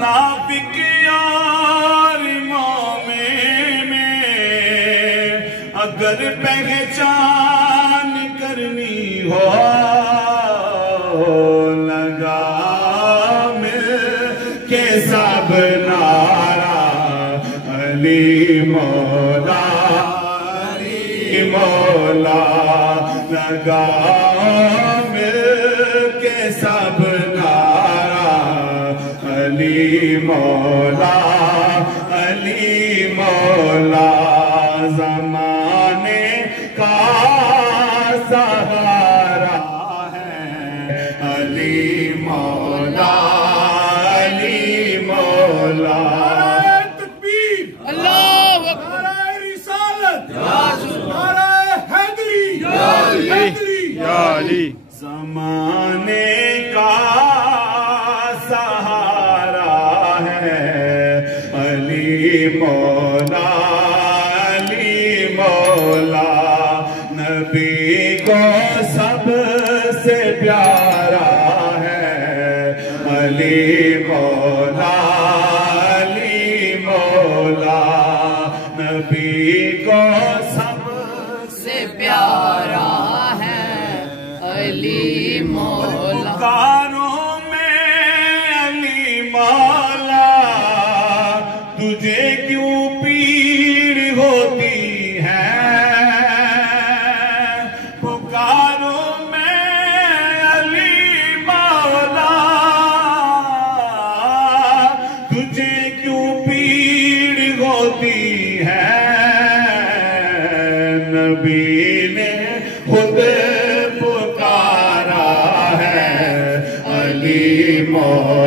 नाफिक और मोमिन में अगर पहचान करनी हो लगा मिल के सब नारा अली मौला अली मौला लगा मिल के सब नारा अली मौला अली मौला ज़माने का सहारा है अली मौला अली मौला। तकबीर अल्लाहु अकबर रिसालत नारे हैदरी या अली ज़माने का सहारा है अली मौला अली मौला। नबी को सबसे प्यारा है अली मौला अली मौला। नबी को सबसे प्यारा है अली मौला। पुकारों में अली मौला तुझे क्यों पीड़ होती है। पुकारों में अली मौला तुझे क्यों पीड़ होती है। नबी ने खुद पुकारा है अली मौला